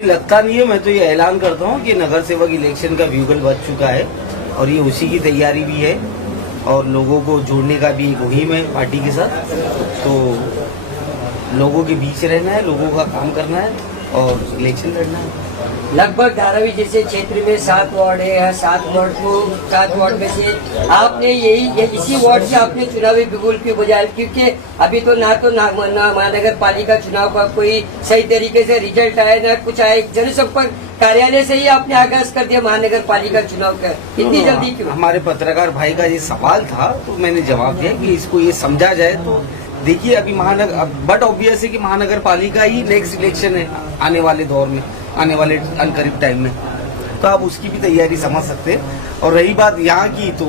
लगता नहीं है। मैं तो ये ऐलान करता हूँ कि नगर सेवक इलेक्शन का ब्यूगल बज चुका है और ये उसी की तैयारी भी है और लोगों को जोड़ने का भी एक मुहिम है पार्टी के साथ। तो लोगों के बीच रहना है, लोगों का काम करना है और इलेक्शन लड़ना है। लगभग धारावी जैसे क्षेत्र में 7 वार्ड है, 7 वार्ड में से आपने इसी वार्ड से आपने चुनावी बिगुल की बजाय, क्योंकि अभी तो ना महानगर पालिका चुनाव का कोई सही तरीके से रिजल्ट आया ना कुछ आया। जनसंपर्क कार्यालय से ही आपने आगाज कर दिया महानगर पालिका चुनाव का, इतनी जल्दी क्यों? हमारे पत्रकार भाई का ये सवाल था तो मैंने जवाब दिया कि इसको ये समझा जाए। तो देखिए अभी बट ऑब्वियस है कि महानगर पालिका ही नेक्स्ट इलेक्शन है आने वाले दौर में, आने वाले अनकरीब टाइम में, तो आप उसकी भी तैयारी समझ सकते हैं। और रही बात यहाँ की, तो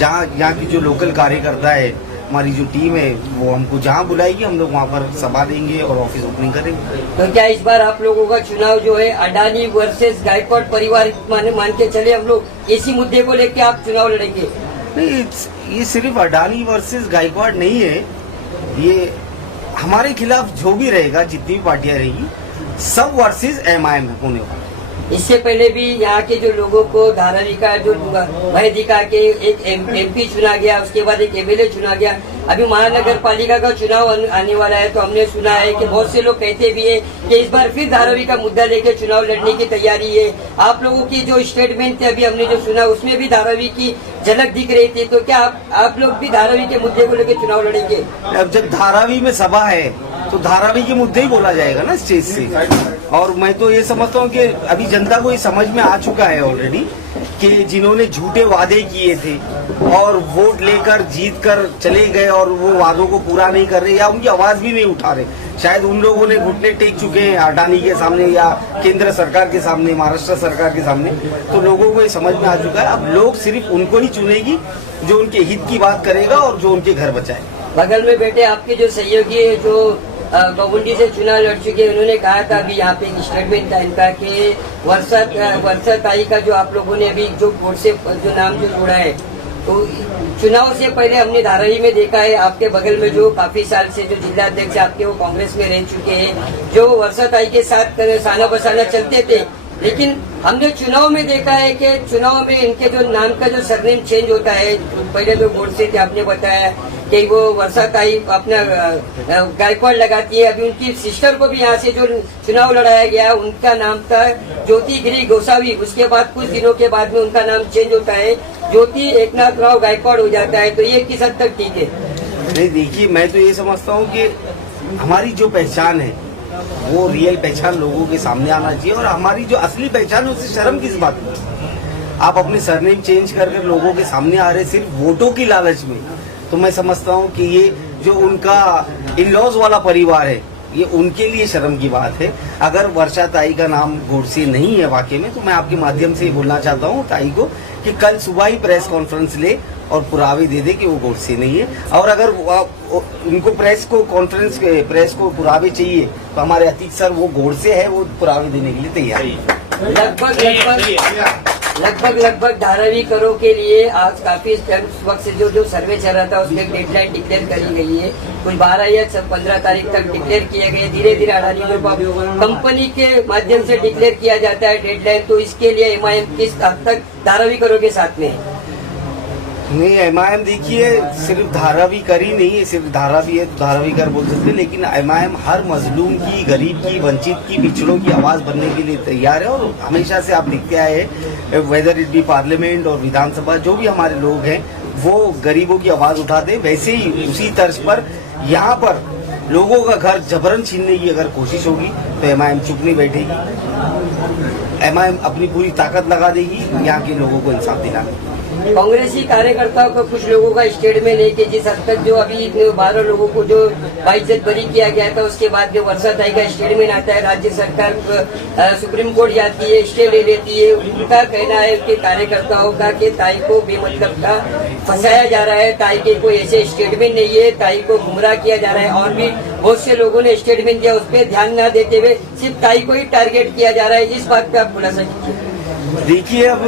यहाँ की जो लोकल कार्यकर्ता है, हमारी जो टीम है, वो हमको जहाँ बुलाएगी हम लोग वहाँ पर सभा देंगे और ऑफिस ओपनिंग करेंगे। तो क्या इस बार आप लोगों का चुनाव जो है अडानी वर्सेस गायकवाड़ परिवार मान के चले हम लोग, इसी मुद्दे को लेकर आप चुनाव लड़ेंगे? नहीं, ये सिर्फ अडानी वर्सेस गायकवाड़ नहीं है, ये हमारे खिलाफ जो भी रहेगा, जितनी भी पार्टियां रहेगी, सब वर्सेस एमआईएम होने वाला। इससे पहले भी यहाँ के जो लोगों को धारावी का जो भय दिखा के एक एमपी चुना गया, उसके बाद एक एमएलए चुना गया। अभी महानगर पालिका का चुनाव आने वाला है, तो हमने सुना है कि बहुत से लोग कहते भी है कि इस बार फिर धारावी का मुद्दा लेकर चुनाव लड़ने की तैयारी है। आप लोगों की जो स्टेटमेंट थे अभी हमने जो सुना, उसमें भी धारावी की झलक दिख रही थी। तो क्या आप लोग भी धारावी के मुद्दे को लेकर चुनाव लड़ेंगे? अब जब धारावी में सभा है तो धारावी के मुद्दे ही बोला जाएगा ना स्टेज से। और मैं तो ये समझता हूँ कि अभी जनता को ये समझ में आ चुका है ऑलरेडी कि जिन्होंने झूठे वादे किए थे और वोट लेकर जीत कर चले गए और वो वादों को पूरा नहीं कर रहे या उनकी आवाज भी नहीं उठा रहे, शायद उन लोगों ने घुटने टेक चुके हैं अडानी के सामने या केंद्र सरकार के सामने, महाराष्ट्र सरकार के सामने। तो लोगों को ये समझ में आ चुका है, अब लोग सिर्फ उनको ही चुनेगी जो उनके हित की बात करेगा और जो उनके घर बचाए। बगल में बैठे आपके जो सहयोगी है जो गौमुंडी से चुनाव लड़ चुके, उन्होंने कहा था अभी यहाँ पे एक स्टेटमेंट था इनका कि वर्षा ताई का जो आप लोगों ने अभी जो वोट से जो नाम जो जोड़ा है, तो चुनाव से पहले हमने धारावी में देखा है आपके बगल में जो काफी साल से जो जिला अध्यक्ष आपके वो कांग्रेस में रह चुके हैं, जो वर्षा ताई के साथ साना बसाना चलते थे। लेकिन हमने चुनाव में देखा है कि चुनाव में इनके जो नाम का जो सरनेम चेंज होता है, पहले तो वोट से थे, आपने बताया कि वो वर्षा ताई अपना गायकवाड़ लगाती है। अभी उनकी सिस्टर को भी यहाँ से जो चुनाव लड़ाया गया, उनका नाम था ज्योति गिरी गोसावी। उसके बाद कुछ दिनों के बाद में उनका नाम चेंज होता है, ज्योति एकनाथ राव गायकवाड़ हो जाता है। तो ये किस हद तक ठीक है? नहीं, देखिए मैं तो ये समझता हूँ कि हमारी जो पहचान है वो रियल पहचान लोगों के सामने आना चाहिए और हमारी जो असली पहचान है उससे शर्म किस बात की? आप अपने सरनेम चेंज कर लोगों के सामने आ रहे सिर्फ वोटों की लालच में। तो मैं समझता हूँ कि ये जो उनका इन-लॉज वाला परिवार है, ये उनके लिए शर्म की बात है। अगर वर्षा ताई का नाम गोडसे नहीं है वाकई में, तो मैं आपके माध्यम से बोलना चाहता हूँ ताई को कि कल सुबह ही प्रेस कॉन्फ्रेंस ले और पुरावे दे दे कि वो गोडसे नहीं है। और अगर उनको प्रेस को पुरावे चाहिए तो हमारे अतीक सर वो गोडसे है, वो पुरावे देने के लिए तैयार है। लगभग धारावी करो के लिए आज काफी वक्त से जो सर्वे चल रहा था उसमें डेडलाइन डिक्लेयर करी गई है, कुछ 12 या 15 तारीख तक डिक्लेयर किए गए। धीरे धीरे अडानी कंपनी के माध्यम से डिक्लेयर किया जाता है डेडलाइन। तो इसके लिए एमआईएम किस हद तक धारावी करो के साथ में है? नहीं, एमआईएम देखिए सिर्फ धारावी कर ही नहीं है, सिर्फ धारावी है तो धारावी कर बोल सकते हैं, लेकिन एमआईएम हर मजलूम की, गरीब की, वंचित की, पिछड़ों की आवाज बनने के लिए तैयार है। और हमेशा से आप देखते आए हैं, वेदर इट बी पार्लियामेंट और विधानसभा, जो भी हमारे लोग हैं वो गरीबों की आवाज उठाते हैं। वैसे ही उसी तर्ज पर यहाँ पर लोगों का घर जबरन छीनने की अगर कोशिश होगी तो एमआईएम चुप नहीं बैठेगी। एमआईएम अपनी पूरी ताकत लगा देगी यहाँ के लोगों को इंसाफ दिलाने। कांग्रेसी कार्यकर्ताओं को कुछ लोगों का स्टेटमेंट है कि जिस हद तक जो अभी 12 लोगों को जो 22 बरी किया गया था, उसके बाद जो वर्षा ताई का स्टेटमेंट आता है, राज्य सरकार सुप्रीम कोर्ट जाती है, स्टे ले लेती है। उनका कहना है कि कार्यकर्ताओं का कि ताई को बेमतलब का फंसाया जा रहा है, ताई के कोई ऐसे स्टेटमेंट नहीं है, ताई को गुमराह किया जा रहा है। और भी बहुत से लोगों ने स्टेटमेंट दिया, उस पर ध्यान न देते हुए सिर्फ ताई को ही टारगेट किया जा रहा है। इस बात पे आप खुलासा कीजिए। देखिए, अब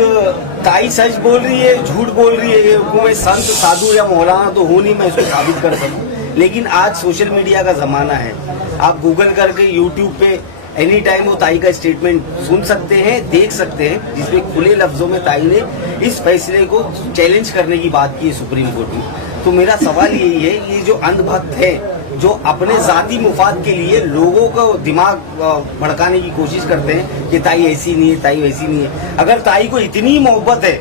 ताई सच बोल रही है, झूठ बोल रही है, मैं संत साधु या मौलाना तो हूँ नहीं मैं इसको साबित कर सकूं। लेकिन आज सोशल मीडिया का जमाना है, आप गूगल करके यूट्यूब पे एनी टाइम वो ताई का स्टेटमेंट सुन सकते हैं, देख सकते हैं, जिसमें खुले लफ्जों में ताई ने इस फैसले को चैलेंज करने की बात की है सुप्रीम कोर्ट में। तो मेरा सवाल यही है, ये जो अंधभक्त है जो अपने जाती मुफाद के लिए लोगों का दिमाग भड़काने की कोशिश करते हैं कि ताई ऐसी नहीं है, ताई वैसी नहीं है। अगर ताई को इतनी मोहब्बत है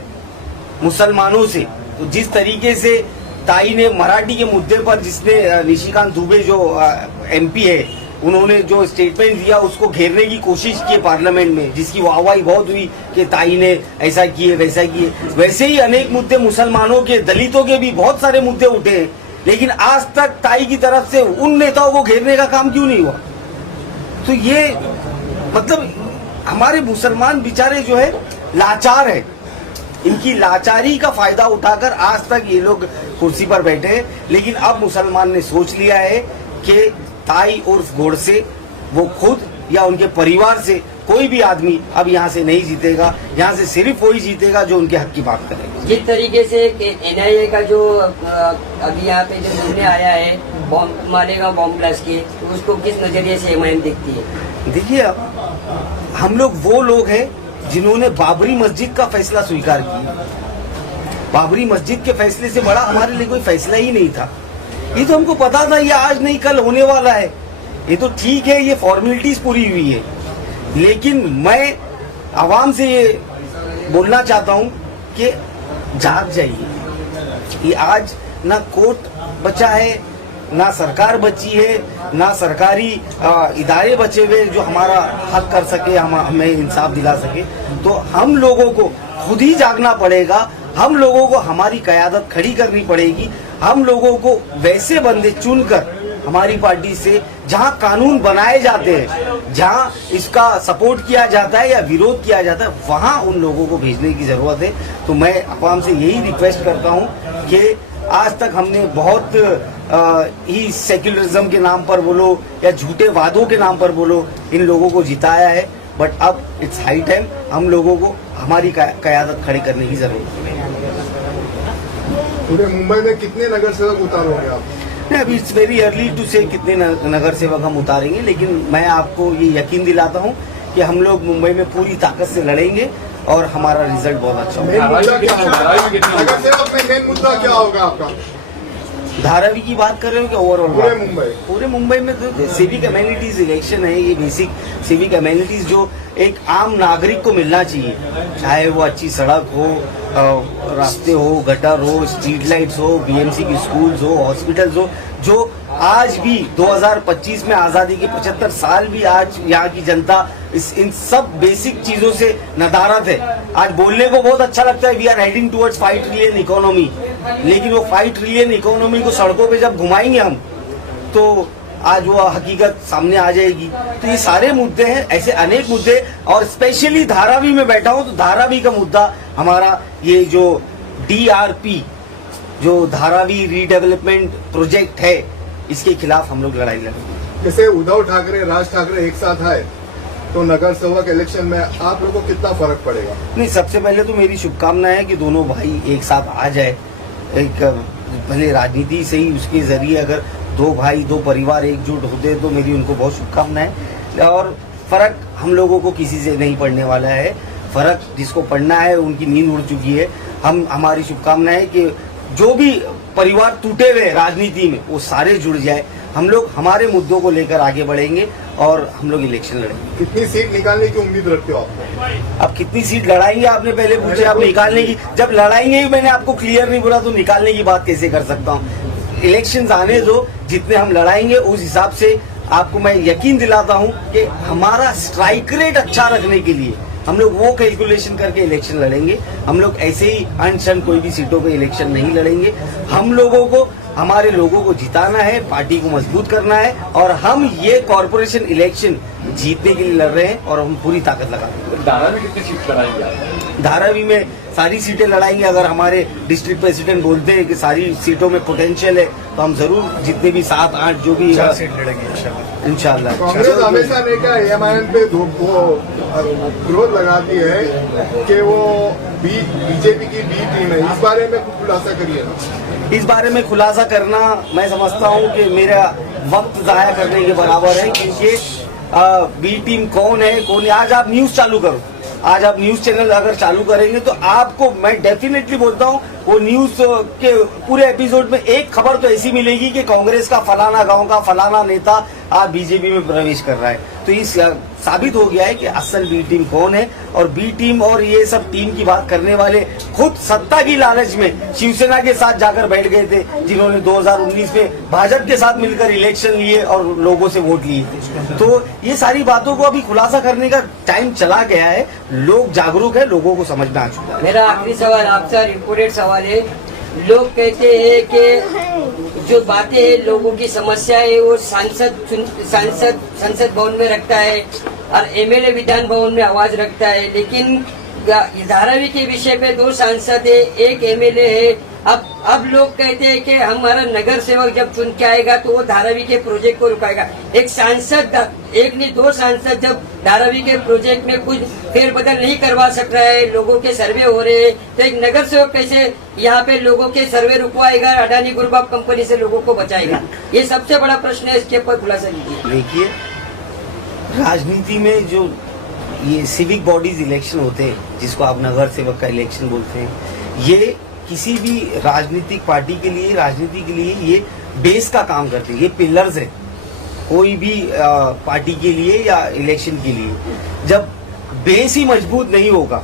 मुसलमानों से, तो जिस तरीके से ताई ने मराठी के मुद्दे पर, जिसने निशिकांत दुबे जो MP है, उन्होंने जो स्टेटमेंट दिया उसको घेरने की कोशिश की पार्लियामेंट में, जिसकी वाहवाही बहुत हुई कि ताई ने ऐसा किए वैसा किए, वैसे ही अनेक मुद्दे मुसलमानों के, दलितों के भी बहुत सारे मुद्दे उठे हैं, लेकिन आज तक ताई की तरफ से उन नेताओं को घेरने का काम क्यों नहीं हुआ? तो ये मतलब हमारे मुसलमान बेचारे जो है लाचार है, इनकी लाचारी का फायदा उठाकर आज तक ये लोग कुर्सी पर बैठे हैं। लेकिन अब मुसलमान ने सोच लिया है कि ताई उर्फ गोडसे, वो खुद या उनके परिवार से कोई भी आदमी अब यहाँ से नहीं जीतेगा, यहाँ से सिर्फ वही जीतेगा जो उनके हक की बात करेगा। जिस तरीके से NIA का जो अभी यहाँ पे जो निर्णय आया है बॉम्ब मारेगा, बॉम्ब ब्लास्ट के, तो उसको किस नजरिए से MIM देखती है? देखिए, अब हम लोग वो लोग हैं जिन्होंने बाबरी मस्जिद का फैसला स्वीकार किया। बाबरी मस्जिद के फैसले से बड़ा हमारे लिए कोई फैसला ही नहीं था। ये तो हमको पता था ये आज नहीं कल होने वाला है। ये तो ठीक है, ये फॉर्मेलिटीज पूरी हुई है, लेकिन मैं आवाम से ये बोलना चाहता हूँ कि जाग जाइए। ये आज ना कोर्ट बचा है, ना सरकार बची है, ना सरकारी इदारे बचे हुए जो हमारा हक कर सके, हमें इंसाफ दिला सके। तो हम लोगों को खुद ही जागना पड़ेगा, हम लोगों को हमारी क़यादत खड़ी करनी पड़ेगी। हम लोगों को वैसे बंदे चुनकर हमारी पार्टी से, जहां कानून बनाए जाते हैं, जहां इसका सपोर्ट किया जाता है या विरोध किया जाता है, वहां उन लोगों को भेजने की जरूरत है। तो मैं अवाम से यही रिक्वेस्ट करता हूं कि आज तक हमने बहुत ही सेक्युलरिज्म के नाम पर बोलो या झूठे वादों के नाम पर बोलो इन लोगों को जिताया है, बट अब इट्स हाई टाइम हम लोगों को हमारी क़यादत खड़ी करने की जरूरत है। पूरे मुंबई में कितने नगर सेवक उतारोगे आप? नहीं, अभी इट्स वेरी अर्ली टू से कितने नगर सेवक हम उतारेंगे, लेकिन मैं आपको ये यकीन दिलाता हूँ कि हम लोग मुंबई में पूरी ताकत से लड़ेंगे और हमारा रिजल्ट बहुत अच्छा होगा। नगर सेवक में मेन मुद्दा क्या होगा आपका? धारावी की बात कर रहे हो कि ओवरऑल? पूरे मुंबई में तो सिविक एमेनिटीज इलेक्शन है, ये बेसिक सिविक एमेनिटीज जो एक आम नागरिक को मिलना चाहिए, चाहे वो अच्छी सड़क हो, रास्ते हो, गटर हो, स्ट्रीट लाइट्स हो, BMC की स्कूल्स हो, हॉस्पिटल्स हो, जो आज भी 2025 में आजादी के 75 साल भी आज यहाँ की जनता इन सब बेसिक चीजों से नदारद है। आज बोलने को बहुत अच्छा लगता है we are heading towards 5 trillion economy, लेकिन वो 5 ट्रिलियन इकोनॉमी को सड़कों पे जब घुमाएंगे हम, तो आज वो हकीकत सामने आ जाएगी। तो ये सारे मुद्दे हैं, ऐसे अनेक मुद्दे, और स्पेशली धारावी में बैठा हूँ तो धारावी का मुद्दा हमारा ये जो DRP जो धारावी रीडेवलपमेंट प्रोजेक्ट है, इसके खिलाफ हम लोग लड़ाई लड़ेंगे। जैसे उद्धव ठाकरे, राज ठाकरे एक साथ आए तो नगर सेवक इलेक्शन में आप लोगों को कितना फर्क पड़ेगा? नहीं, सबसे पहले तो मेरी शुभकामना है कि दोनों भाई एक साथ आ जाए। एक भले राजनीति से ही उसके जरिए अगर दो भाई दो परिवार एकजुट होते तो मेरी उनको बहुत शुभकामनाएं। और फर्क हम लोगों को किसी से नहीं पड़ने वाला है, फर्क जिसको पड़ना है उनकी नींद उड़ चुकी है। हमारी शुभकामना है कि जो भी परिवार टूटे हुए राजनीति में वो सारे जुड़ जाए। हम लोग हमारे मुद्दों को लेकर आगे बढ़ेंगे और हम लोग इलेक्शन लड़ेंगे। कितनी सीट निकालने की उम्मीद रखते हो आप? अब कितनी सीट लड़ाएंगे आपने पहले पूछे, आप निकालने की, जब लड़ाएंगे ही मैंने आपको क्लियर नहीं बोला तो निकालने की बात कैसे कर सकता हूँ? इलेक्शंस आने दो, जितने हम लड़ाएंगे उस हिसाब से आपको मैं यकीन दिलाता हूँ कि हमारा स्ट्राइक रेट अच्छा रखने के लिए हम लोग वो कैलकुलेशन करके इलेक्शन लड़ेंगे। हम लोग ऐसे ही अनशन कोई भी सीटों पे इलेक्शन नहीं लड़ेंगे। हम लोगों को हमारे लोगों को जिताना है, पार्टी को मजबूत करना है, और हम ये कॉर्पोरेशन इलेक्शन जीतने के लिए लड़ रहे हैं और हम पूरी ताकत लगा रहे हैं। धारावी में कितनी सीट लड़ाएंगे? धारावी में सारी सीटें लड़ाएंगे। अगर हमारे डिस्ट्रिक्ट प्रेसिडेंट बोलते हैं कि सारी सीटों में पोटेंशियल है तो हम जरूर जितने भी 7-8 जो भी सीट लड़ेंगे इंशाल्लाह। कांग्रेस हमेशा ने क्या MIM पे विरोध लगाती है कि वो बीजेपी की बी टीम है, इस बारे में कुछ खुलासा करिए ना। इस बारे में खुलासा करना मैं समझता हूं कि मेरा वक्त जाया करने के बराबर है, क्योंकि बी टीम कौन है कौन है। आज आप न्यूज चालू करो, आज आप न्यूज चैनल अगर चालू करेंगे तो आपको मैं डेफिनेटली बोलता हूँ वो न्यूज के पूरे एपिसोड में एक खबर तो ऐसी मिलेगी कि कांग्रेस का फलाना गांव का फलाना नेता आज बीजेपी में प्रवेश कर रहा है। तो इस साबित हो गया है कि असल बी टीम कौन है। और बी टीम और ये सब टीम की बात करने वाले खुद सत्ता की लालच में शिवसेना के साथ जाकर बैठ गए थे, जिन्होंने 2019 में भाजपा के साथ मिलकर इलेक्शन लिए और लोगों से वोट लिए थे। तो ये सारी बातों को अभी खुलासा करने का टाइम चला गया है। लोग जागरूक है, लोगों को समझना आ चुका है। मेरा आखिरी सवाल आपसे इम्पोर्टेंट सवाल है। लोग कहते हैं कि जो बातें हैं लोगों की समस्या है वो संसद भवन में रखता है और एमएलए विधान भवन में आवाज रखता है, लेकिन धारावी के विषय पे 2 सांसद है, 1 एमएलए है। अब लोग कहते हैं कि हमारा नगर सेवक जब चुन के आएगा तो वो धारावी के प्रोजेक्ट को रुकाएगा। एक नहीं 2 सांसद जब धारावी के प्रोजेक्ट में कुछ फेरबदल नहीं करवा सक रहा है, लोगों के सर्वे हो रहे हैं, तो एक नगर सेवक कैसे यहाँ पे लोगों के सर्वे रुकवाएगा, अडानी ग्रुप ऑफ कंपनी से लोगों को बचाएगा? ये सबसे बड़ा प्रश्न है, इसके ऊपर खुलासा कीजिए। देखिए, राजनीति में जो ये सिविक बॉडीज इलेक्शन होते हैं, जिसको आप नगर सेवक का इलेक्शन बोलते हैं, ये किसी भी राजनीतिक पार्टी के लिए, राजनीति के लिए ये बेस का काम करते हैं, ये पिलर्स है कोई भी पार्टी के लिए या इलेक्शन के लिए। जब बेस ही मजबूत नहीं होगा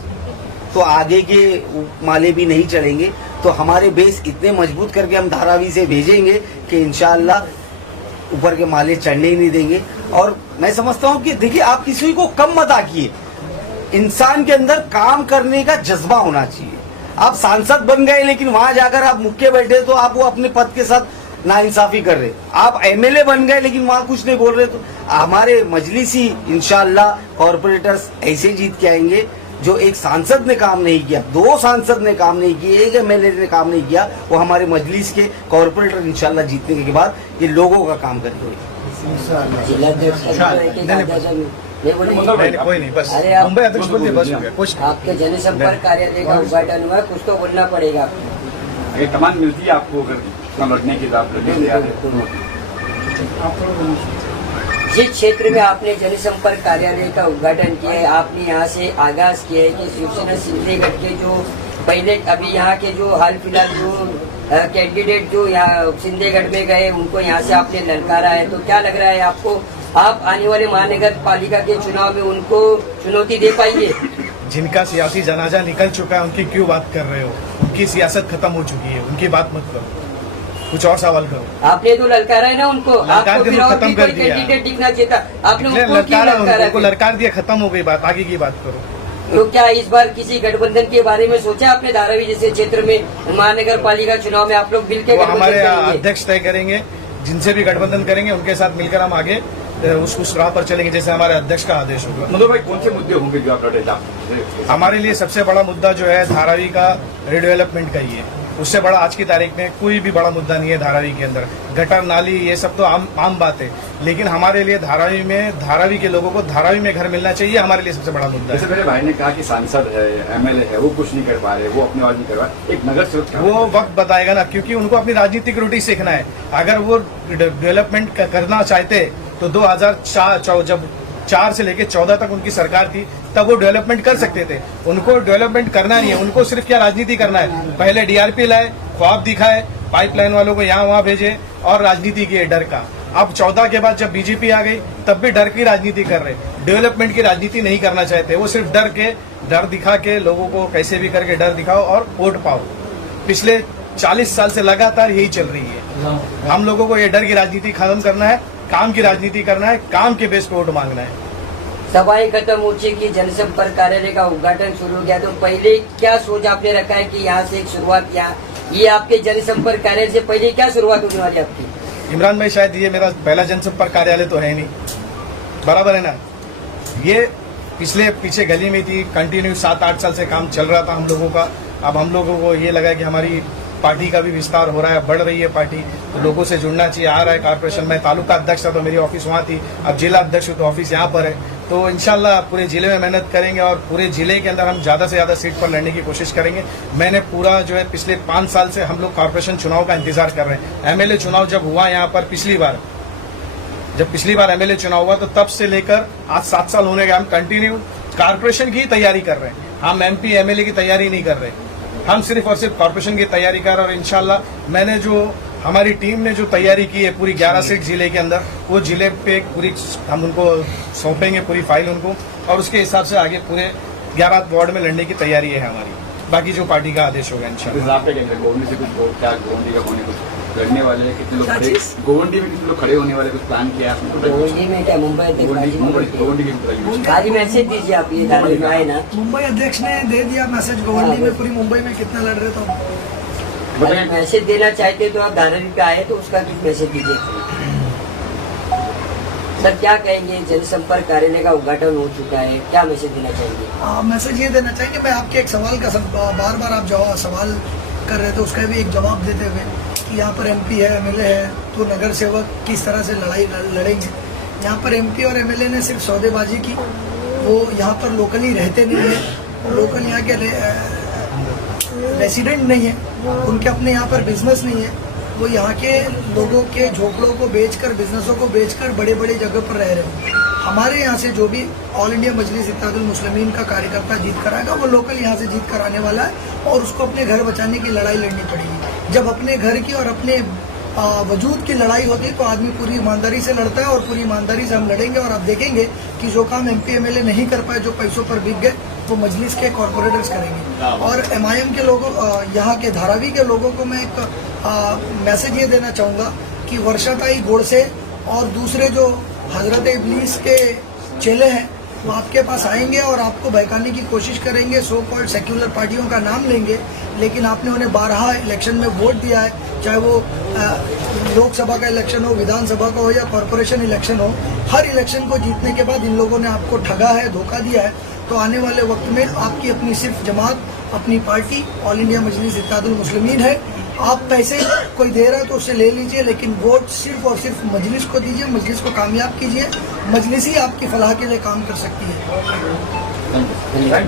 तो आगे के माले भी नहीं चढ़ेंगे। तो हमारे बेस इतने मजबूत करके हम धारावी से भेजेंगे कि इंशाअल्लाह ऊपर के माले चढ़ने ही नहीं देंगे। और मैं समझता हूँ कि देखिए, आप किसी को कम मत आकिए, इंसान के अंदर काम करने का जज्बा होना चाहिए। आप सांसद बन गए लेकिन वहां जाकर आप मुक्के बैठे तो आप वो अपने पद के साथ नाइंसाफी कर रहे। आप एमएलए बन गए लेकिन वहां कुछ नहीं बोल रहे। तो हमारे मजलिसी इंशाअल्लाह कॉर्पोरेटर्स ऐसे जीत के आएंगे। जो एक सांसद ने काम नहीं किया, 2 सांसद ने काम नहीं किए, 1 एमएलए ने काम नहीं किया, वो हमारे मजलिस के कॉर्पोरेटर इंशाअल्लाह जीतने के बाद ये लोगों का काम करेंगे। कोई नहीं, बस मुंबई अध्यक्ष बोलते बस हो गया। कुछ आपके जनसंपर्क कार्यालय का उद्घाटन हुआ, कुछ तो बोलना पड़ेगा आपको। ये कमान मिलती है आपको अगर लड़ने की आप लड़ने तैयार है। जिस क्षेत्र में आपने जनसंपर्क कार्यालय का उद्घाटन किया है, आपने यहाँ से आगाज किया है कि शिवसेना सिंधेगढ़ के जो पहले अभी यहाँ के जो हाल फिलहाल जो कैंडिडेट जो यहाँ सिंधेगढ़ में गए उनको यहाँ से आपने ललकारा है। तो क्या लग रहा है आपको, आप आने वाले महानगर पालिका के चुनाव में उनको चुनौती दे पाएंगे? जिनका सियासी जनाजा निकल चुका है उनकी क्यों बात कर रहे हो? उनकी सियासत खत्म हो चुकी है, उनकी बात मत करो, कुछ और सवाल करो। आपने तो ललकारा है ना उनको, आपको फिर और भी कोई कैंडिडेट दिखना चाहिए था, आपने उनको क्यों ललकारा? ललकार दिया, खत्म हो गई बात, आगे की बात करो। तो क्या इस बार किसी गठबंधन के बारे में सोचा आपने? धारावी जैसे क्षेत्र में महानगर पालिका चुनाव में आप लोग मिलकर हमारे अध्यक्ष तय करेंगे, जिनसे भी गठबंधन करेंगे उनके साथ मिलकर हम आगे उस राह पर चलेंगे जैसे हमारे अध्यक्ष का आदेश होगा। मतलब भाई कौन से मुद्दे होंगे जो आप लड़े? हमारे लिए सबसे बड़ा मुद्दा जो है धारावी का रिडेवलपमेंट का ही है। उससे बड़ा आज की तारीख में कोई भी बड़ा मुद्दा नहीं है धारावी के अंदर। गटर नाली ये सब तो आम बात है, लेकिन हमारे लिए धारावी के लोगों को धारावी में घर मिलना चाहिए, हमारे लिए सबसे बड़ा मुद्दा है। जैसे मेरे भाई ने कहा कि सांसद है, एमएलए है, वो कुछ नहीं कर पा रहे, वो अपनी आवाज नहीं कर पा रहे। एक नगर सेवक वो वक्त बताएगा ना, क्योंकि उनको अपनी राजनीतिक रोटी सीखना है। अगर वो डेवलपमेंट करना चाहते तो 2004 जब 4 से लेकर 14 तक उनकी सरकार थी तब वो डेवलपमेंट कर सकते थे। उनको डेवलपमेंट करना नहीं है, उनको सिर्फ क्या राजनीति करना है। पहले डीआरपी लाए, ख्वाब दिखाए, पाइपलाइन वालों को यहाँ वहाँ भेजे और राजनीति की डर का। अब 14 के बाद जब बीजेपी आ गई तब भी डर की राजनीति कर रहे, डेवलपमेंट की राजनीति नहीं करना चाहते। वो सिर्फ डर दिखा के लोगों को कैसे भी करके डर दिखाओ और वोट पाओ। पिछले 40 साल से लगातार यही चल रही है। हम लोगों को ये डर की राजनीति खत्म करना है, काम की राजनीति करना है, काम के बेस पे वोट मांगना है। सभाएं खत्म हो चुकी, जनसंपर्क कार्यालय का उद्घाटन शुरू हो गया, तो पहले क्या सोच आपने रखा है कि यहाँ से एक शुरुआत, ये आपके जनसंपर्क कार्यालय से पहले क्या शुरुआत होने वाली आपकी? इमरान भाई, शायद ये मेरा पहला जनसंपर्क कार्यालय तो है नहीं, बराबर है ना। ये पीछे गली में थी, कंटिन्यू 7-8 साल से काम चल रहा था हम लोगों का। अब हम लोगों को ये लगा कि हमारी पार्टी का भी विस्तार हो रहा है, बढ़ रही है पार्टी, तो लोगों से जुड़ना चाहिए। आ रहा है कॉर्पोरेशन में, तालुका अध्यक्ष था तो मेरी ऑफिस वहाँ थी, अब जिला अध्यक्ष हूँ तो ऑफिस यहाँ पर है। तो इंशाल्लाह पूरे जिले में मेहनत करेंगे और पूरे जिले के अंदर हम ज्यादा से ज्यादा सीट पर लड़ने की कोशिश करेंगे। मैंने पूरा जो है पिछले 5 साल से हम लोग कॉर्पोरेशन चुनाव का इंतजार कर रहे हैं। एमएलए चुनाव जब हुआ यहाँ पर पिछली बार जब पिछली बार एमएलए चुनाव हुआ तो तब से लेकर आज 7 साल होने के हम कंटिन्यू कारपोरेशन की तैयारी कर रहे हैं। हम एमपी एमएलए की तैयारी नहीं कर रहे, हम सिर्फ और सिर्फ कारपोरेशन की तैयारी कर रहे हैं। और इंशाल्लाह मैंने जो हमारी टीम ने जो तैयारी की है पूरी 11 से जिले के अंदर, वो जिले पे पूरी हम उनको सौंपेंगे पूरी फाइल उनको, और उसके हिसाब से आगे पूरे 11 वार्ड में लड़ने की तैयारी है हमारी, बाकी जो पार्टी का आदेश होगा इंशाल्लाह। आप क्या कहेंगे गोवंडी से कुछ क्या गोवंडी का होने कुछ लड़ने वाले कितने लोग खड़े, गोवंडी में कितने लोग खड़े होने वाले कुछ प्लान किया आपने? गोवंडी में क्या मुंबई गोवंडी की आज मैसेज दीजिए आप, ये धारावी में आए ना। मुंबई अध्यक्ष ने दे दिया मैसेज गोवंडी में, पूरी मुंबई में कितना लड़ रहे तो अगर मैसेज देना चाहते तो आप धारावी पे आए तो उसका कुछ मैसेज दीजिए। सर क्या कहेंगे, जनसंपर्क कार्यालय का उद्घाटन हो चुका है, क्या मैसेज देना चाहेंगे? मैसेज ये देना चाहेंगे, मैं आपके एक सवाल का बार बार आप जवाब सवाल कर रहे थे उसका भी एक जवाब देते हुए कि यहाँ पर एमपी है एमएलए है तो नगर सेवक किस तरह से लड़ाई लड़ेंगे। यहाँ पर एमपी और एमएलए ने सिर्फ सौदेबाजी की, वो यहाँ पर लोकली रहते नहीं है, लोकल यहाँ के रेसिडेंट नहीं है, उनके अपने यहाँ पर बिजनेस नहीं है, वो यहाँ के लोगों के झोपड़ों को बेचकर बिजनेसों को बेचकर बड़े बड़े जगह पर रह रहे हैं। हमारे यहाँ से जो भी ऑल इंडिया मजलिस इत्तेहादुल मुस्लिमीन का कार्यकर्ता जीत कर आएगा वो लोकल यहाँ से जीत कर आने वाला है और उसको अपने घर बचाने की लड़ाई लड़नी पड़ेगी। जब अपने घर की और अपने वजूद की लड़ाई होती है तो आदमी पूरी ईमानदारी से लड़ता है और पूरी ईमानदारी से हम लड़ेंगे। और आप देखेंगे कि जो काम एमपी एमएलए नहीं कर पाए, जो पैसों पर बिक गए, वो मजलिस के कॉरपोरेटर्स करेंगे। और एमआईएम के लोगों, यहाँ के धारावी के लोगों को मैं एक मैसेज ये देना चाहूँगा कि वर्षाताई गोडसे और दूसरे जो हजरत इब्लीस के चेले हैं वो आपके पास आएंगे और आपको बहकाने की कोशिश करेंगे, सो कॉल्ड सेक्युलर पार्टियों का नाम लेंगे, लेकिन आपने उन्हें 12 इलेक्शन में वोट दिया है, चाहे वो लोकसभा का इलेक्शन हो, विधानसभा का हो या कॉरपोरेशन इलेक्शन हो। हर इलेक्शन को जीतने के बाद इन लोगों ने आपको ठगा है, धोखा दिया है। तो आने वाले वक्त में आपकी अपनी सिर्फ जमात, अपनी पार्टी ऑल इंडिया मजलिस इत्तेहादुल मुस्लिमीन है। आप पैसे कोई दे रहा है तो उससे ले लीजिए, लेकिन वोट सिर्फ और सिर्फ मजलिस को दीजिए, मजलिस को कामयाब कीजिए। मजलिस ही आपकी फलाह के लिए काम कर सकती है। Thank you.